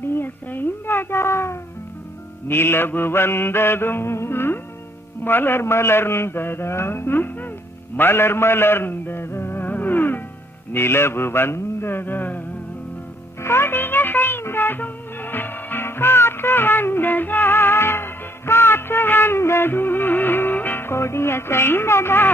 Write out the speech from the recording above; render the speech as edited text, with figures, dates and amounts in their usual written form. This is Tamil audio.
கொடியசைந்ததா? நிலவு வந்ததும் மலர் மலர்ந்ததா? மலர் மலர்ந்ததா? நிலவு வந்ததா? கொடியசைந்ததும் காற்று வந்ததா? காற்று வந்ததும் கொடியசைந்ததா?